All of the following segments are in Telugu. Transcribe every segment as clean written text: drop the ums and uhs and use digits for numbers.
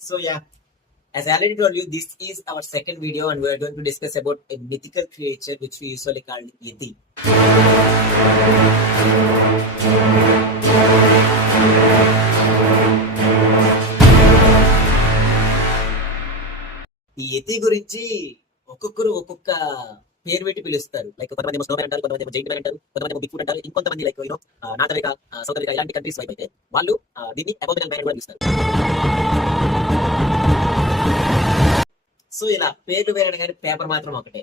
So yeah, as I already told you, this is our second video, and we are going to discuss about a mythical creature which we usually call Yeti. ఈ యతి గురించి ఒక్కొక్కరు ఒక్కొక్క పేరు పెట్టి పిలుస్తారు. లైక్ కొంతమంది ఏమో స్నోమెన్ అంటారు, కొంతమంది ఏమో జైంట్ మ్యాన్ అంటారు, కొంతమంది ఏమో బిగ్ ఫుట్ అంటారు, ఇంకొంతమంది like north America, south America ఇలాంటి కంట్రీస్ వైపు అయితే వాళ్ళు దీన్ని అబోమినల్ మ్యాన్ కూడా పిలుస్తారు. సో ఇలా పేర్లు వేరే కానీ పేపర్ మాత్రం ఒకటే.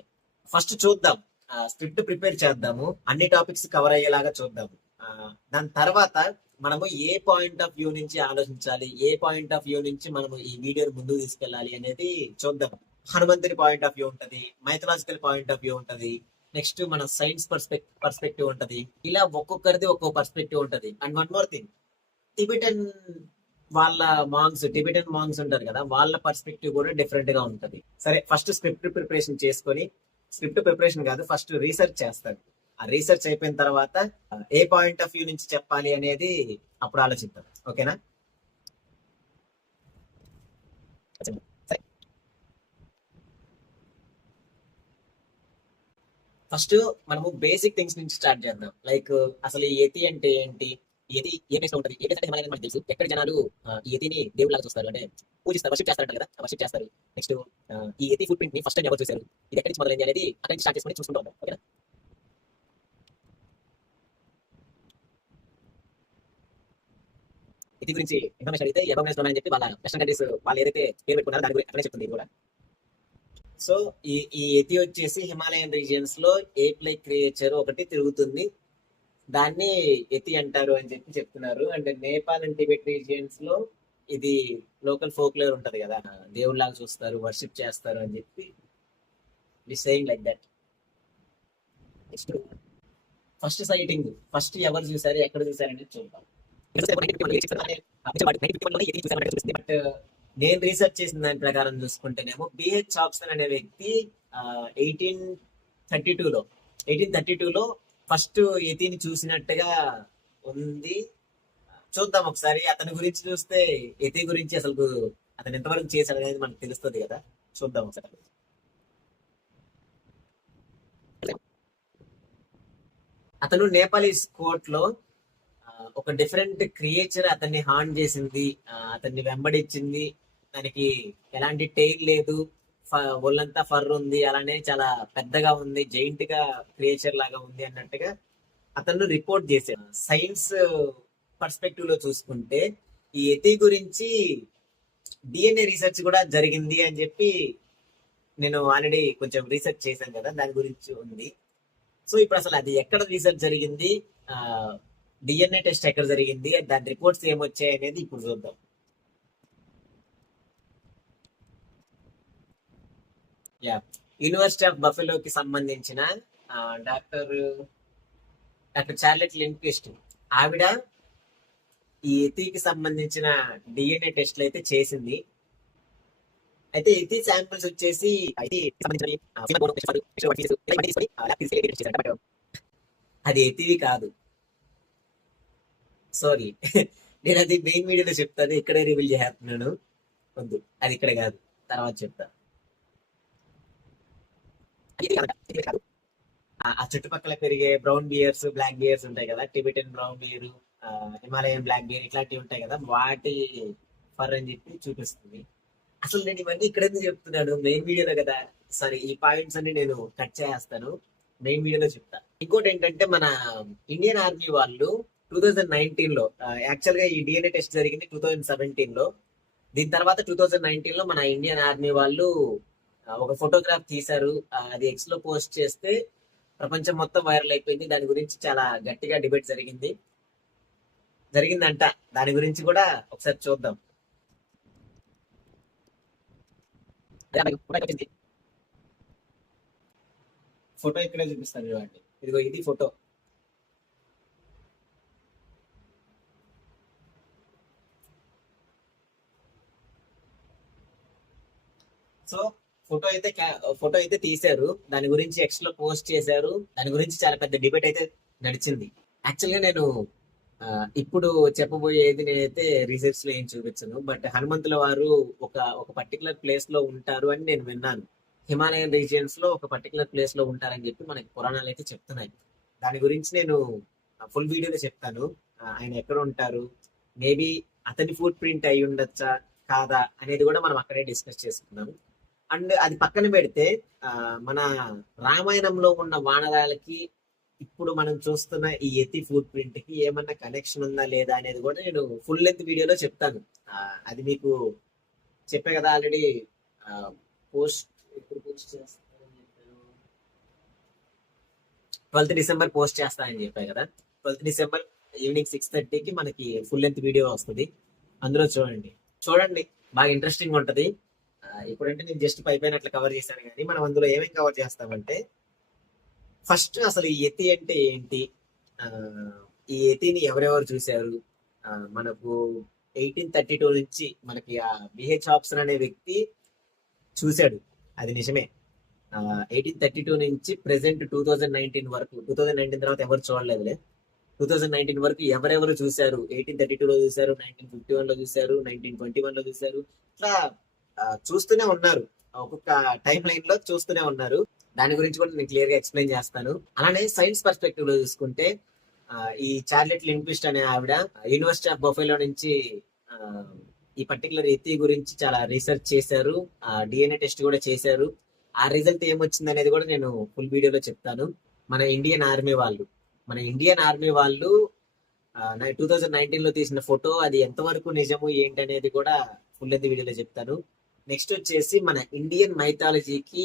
ఫస్ట్ చూద్దాం, స్క్రిప్ట్ ప్రిపేర్ చేద్దాము, అన్ని టాపిక్స్ కవర్ అయ్యేలాగా చూద్దాము. దాని తర్వాత మనము ఏ పాయింట్ ఆఫ్ వ్యూ నుంచి ఆలోచించాలి, ఏ పాయింట్ ఆఫ్ వ్యూ నుంచి మనము ఈ వీడియోని ముందుకు తీసుకెళ్ళాలి అనేది చూద్దాం. హనుమంతుని పాయింట్ ఆఫ్ వ్యూ ఉంటది, మైథలాజికల్ పాయింట్ ఆఫ్ వ్యూ ఉంటది, నెక్స్ట్ మన సైన్స్ పర్స్పెక్టివ్ ఉంటది. ఇలా ఒక్కొక్కరిది ఒక్కొక్క పర్స్పెక్టివ్ ఉంటది. And one more thing, Tibetan Tibetan monks ఉంటారు కదా, వాళ్ళ పర్స్పెక్టివ్ కూడా డిఫరెంట్ గా ఉంటది. సరే, ఫస్ట్ స్క్రిప్ట్ ప్రిపరేషన్ చేసుకొని, స్క్రిప్ట్ ప్రిపరేషన్ కాదు, ఫస్ట్ రీసెర్చ్ చేస్తారు. ఆ రీసెర్చ్ అయిపోయిన తర్వాత ఏ పాయింట్ ఆఫ్ వ్యూ నుంచి చెప్పాలి అనేది అప్పుడు ఆలోచిద్దాం. ఓకేనా? ఫస్ట్ మనము బేసిక్ థింగ్స్ నుంచి స్టార్ట్ చేద్దాం. లైక్ అసలు ఈ యతి అంటే ఏంటి, యతి ఏ ప్లేస్ లో ఉంటుంది, ఏ ప్లేస్ అంటే హిమాలయం మనకు తెలుసు. ఎక్కడ జనాలు ఈ యతిని దేవుళ్ళగా చూస్తారు, అంటే పూజిస్తారు, వర్షిప్ చేస్తారంట కదా, వర్షిప్ చేస్తారు. నెక్స్ట్ ఈ యతి ఫుట్ ప్రింట్ ని ఫస్ట్ టైం ఎవరు చూశారు, ఇది ఎక్కడి నుంచి మొదలైంది అనేది అక్కడి నుంచి స్టార్ట్ చేసుకొని చూసుకుంటూ ఉంటాం. ఓకేనా? యతి గురించి ఇన్ఫర్మేషన్ అడిగితే అబోమినల్ అని చెప్పి వాళ్ళ వెస్టర్న్ కంట్రీస్ వాళ్ళు ఏదైతే పేరు పెట్టుకున్నారో దాని గురించి అక్కడే చెప్తుంది ఇది కూడా. సో ఈ యతి వచ్చేసి హిమాలయన్ రీజియన్స్ లో ఏప్ లైక్ క్రియేచర్ ఒకటి తిరుగుతుంది, దాన్ని యతి అంటారు అని చెప్పి చెప్తున్నారు. And Nepal and Tibet regions లో ఇది లోకల్ ఫోక్లేర్ ఉంటది కదా, దేవుళ్ళలాగా చూస్తారు, వర్షిప్ చేస్తారు అని చెప్పి saying like that. First citing, first ఎవరు చూసారు, ఎక్కడ చూసారు అనేది చూద్దాం. బట్ నేను రీసెర్చ్ చేసిన దాని ప్రకారం చూసుకుంటేనేమో బిహెచ్ చాప్సన్ అనే వ్యక్తి 1832లో ఫస్ట్ యతిని చూసినట్టుగా ఉంది. చూద్దాం ఒకసారి. అతని గురించి చూస్తే యతి గురించి అసలు అతను ఎంతవరకు చేశాడు అనేది మనకు తెలుస్తుంది కదా, చూద్దాం ఒకసారి. అతను నేపాలీస్ కోర్ట్ లో ఒక డిఫరెంట్ క్రియేచర్ అతన్ని హార్న్ చేసింది, అతన్ని వెంబడించింది. దానికి ఎలాంటి టైల్ లేదు, ఒళ్ళంతా ఫర్ ఉంది, అలానే చాలా పెద్దగా ఉంది, జైంట్ గా క్రియేచర్ లాగా ఉంది అన్నట్టుగా అతను రిపోర్ట్ చేశాడు. సైన్స్ పర్స్పెక్టివ్ లో చూసుకుంటే ఈ యతి గురించి డిఎన్ఏ రీసెర్చ్ కూడా జరిగింది అని చెప్పి నేను ఆల్రెడీ కొంచెం రీసెర్చ్ చేశాను కదా, దాని గురించి ఉంది. సో ఇప్పుడు అసలు అది ఎక్కడ రీసెర్చ్ జరిగింది, డిఎన్ఏ టెస్ట్ ఎక్కడ జరిగింది, దాని రిపోర్ట్స్ ఏమొచ్చాయి అనేది ఇప్పుడు చూద్దాం. యూనివర్సిటీ ఆఫ్ బఫెలోకి సంబంధించిన డాక్టర్ చార్లెట్ లిండ్క్విస్ట్ ఆవిడ ఈ యతికి సంబంధించిన డిఎన్ఏ టెస్ట్లు అయితే చేసింది. అయితే యతి శాంపిల్స్ వచ్చేసి అది యతివి కాదు, సారీ. నేను అది మెయిన్ వీడియోలో చెప్తాను, ఇక్కడే రివీల్ చేస్తున్నాను. వద్దు, అది ఇక్కడ కాదు, తర్వాత చెప్తా. ఆ చుట్టుపక్కల పెరిగే బ్రౌన్ బియర్స్, బ్లాక్ బియర్స్ ఉంటాయి కదా, Tibetan brown bear, Himalayan black bear ఇట్లాంటివి ఉంటాయి కదా, వాటి ఫర్ అని చెప్పి చూపిస్తుంది. అసలు నేను ఇవన్నీ ఇక్కడ ఎందుకు చెప్తున్నాను, మెయిన్ వీడియోలో కదా. సారీ, ఈ పాయింట్స్ అన్ని నేను కట్ చేస్తాను, మెయిన్ వీడియోలో చెప్తా. ఇంకోటి ఏంటంటే, మన ఇండియన్ ఆర్మీ వాళ్ళు 2019 లో, యాక్చువల్ గా ఈ డిఎన్ఏ టెస్ట్ జరిగింది 2017 లో. దీని తర్వాత 2019 లో మన ఇండియన్ ఆర్మీ వాళ్ళు ఒక ఫోటోగ్రాఫ్ తీశారు, అది ఎక్స్ లో పోస్ట్ చేస్తే ప్రపంచం మొత్తం వైరల్ అయిపోయింది. దాని గురించి చాలా గట్టిగా డిబేట్ జరిగిందంట. దాని గురించి కూడా ఒకసారి చూద్దాం. ఫోటో ఇక్కడే చూపిస్తాను చూడండి, ఇదిగో ఇది ఫోటో. సో ఫోటో అయితే తీశారు, దాని గురించి ఎక్స్ లో పోస్ట్ చేశారు, దాని గురించి చాలా పెద్ద డిబేట్ అయితే నడిచింది. యాక్చువల్ గా నేను ఇప్పుడు చెప్పబోయేది నేనైతే రీసెర్చ్ లో ఏం చూపించను, బట్ హనుమంతుల వారు ఒక ఒక పర్టికులర్ ప్లేస్ లో ఉంటారు అని నేను విన్నాను. హిమాలయన్ రీజియన్స్ లో ఒక పర్టికులర్ ప్లేస్ లో ఉంటారని చెప్పి మనకి పురాణాలు అయితే చెప్తున్నాయి. దాని గురించి నేను ఫుల్ వీడియోలో చెప్తాను. ఆయన ఎక్కడ ఉంటారు, మేబీ అతని ఫుట్ ప్రింట్ అయి ఉండొచ్చా కాదా అనేది కూడా మనం అక్కడే డిస్కస్ చేసుకున్నాం. అండ్ అది పక్కన పెడితే ఆ, మన రామాయణంలో ఉన్న వానరాలకి ఇప్పుడు మనం చూస్తున్న ఈ యతి ఫుట్ ప్రింట్ కి ఏమన్నా కనెక్షన్ ఉందా లేదా అనేది కూడా నేను ఫుల్ లెంత్ వీడియోలో చెప్తాను. అది మీకు చెప్పే కదా ఆల్రెడీ. పోస్ట్ ఎప్పుడు పోస్ట్ చేస్తానని చెప్పాను, 12th డిసెంబర్ పోస్ట్ చేస్తానని చెప్పాను కదా. 12th డిసెంబర్ ఈవినింగ్ 6:30కి మనకి ఫుల్ లెంత్ వీడియో వస్తుంది. అందులో చూడండి. చూడండి, బాగా ఇంట్రెస్టింగ్ ఉంటది. ఇప్పుడంటే నేను జస్ట్ పైన అట్లా కవర్ చేశాను, కానీ మనం అందులో ఏమేమి కవర్ చేస్తామంటే, ఫస్ట్ అసలు ఈ యతి అంటే ఏంటి, ఆ, ఈ యతిని ఎవరెవరు చూశారు. మనకు 1832 నుంచి మనకి ఆ బిహెచ్ హాబ్సన్ అనే వ్యక్తి చూశాడు, అది నిజమే. 1832 నుంచి ప్రెసెంట్ 2019 వరకు, 2019 తర్వాత ఎవరు చూడలేదులే. 2019 వరకు ఎవరెవరు చూశారు, 1832లో చూశారు, 1951లో చూశారు, 1921లో చూశారు, ఇట్లా చూస్తూనే ఉన్నారు. ఒక్కొక్క టైం లైన్ లో చూస్తూనే ఉన్నారు. దాని గురించి కూడా నేను క్లియర్ గా ఎక్స్ప్లెయిన్ చేస్తాను. అలానే సైన్స్ పర్స్పెక్టివ్ లో చూసుకుంటే, ఈ చార్లెట్ లింక్విస్ట్ అనే ఆవిడ యూనివర్సిటీ ఆఫ్ బఫేలో నుంచి ఆ, ఈ పర్టికులర్ ఎత్తి గురించి చాలా రీసెర్చ్ చేశారు. డిఎన్ఏ టెస్ట్ కూడా చేశారు. ఆ రిజల్ట్ ఏమొచ్చింది అనేది కూడా నేను ఫుల్ వీడియోలో చెప్తాను. మన ఇండియన్ ఆర్మీ వాళ్ళు మన ఇండియన్ ఆర్మీ వాళ్ళు 2019లో తీసిన ఫోటో అది ఎంతవరకు నిజము ఏంటి అనేది కూడా ఫుల్ లెంత్ వీడియోలో చెప్తాను. నెక్స్ట్ వచ్చేసి మన ఇండియన్ మైథాలజీకి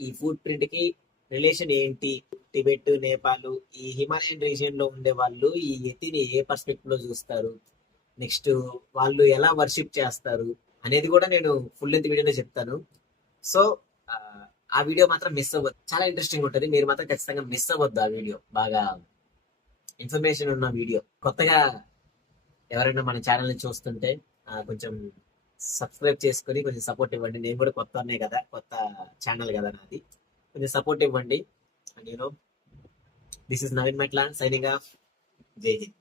ఈ ఫుట్ ప్రింట్ కి రిలేషన్ ఏంటి, టిబెట్, నేపాల్, ఈ హిమాలయన్ రీజియన్ లో ఉండే వాళ్ళు ఈ యతిని ఏ పర్స్పెక్టివ్ లో చూస్తారు, నెక్స్ట్ వాళ్ళు ఎలా వర్షిప్ చేస్తారు అనేది కూడా నేను ఫుల్ లెంత్ వీడియోలో చెప్తాను. సో ఆ, ఆ వీడియో మాత్రం మిస్ అవ్వద్దు, చాలా ఇంట్రెస్టింగ్ ఉంటుంది. మీరు మాత్రం ఖచ్చితంగా మిస్ అవ్వద్దు ఆ వీడియో, బాగా ఇన్ఫర్మేషన్ ఉన్న వీడియో. కొత్తగా ఎవరైనా మన ఛానల్ ని చూస్తుంటే కొంచెం సబ్స్క్రైబ్ చేసుకుని కొంచెం సపోర్ట్ ఇవ్వండి. నేను కూడా కొత్తనే కదా, కొత్త ఛానల్ కదా నాది, కొంచెం సపోర్ట్ ఇవ్వండి. And this is Naveen Metla signing off. Jai Hind.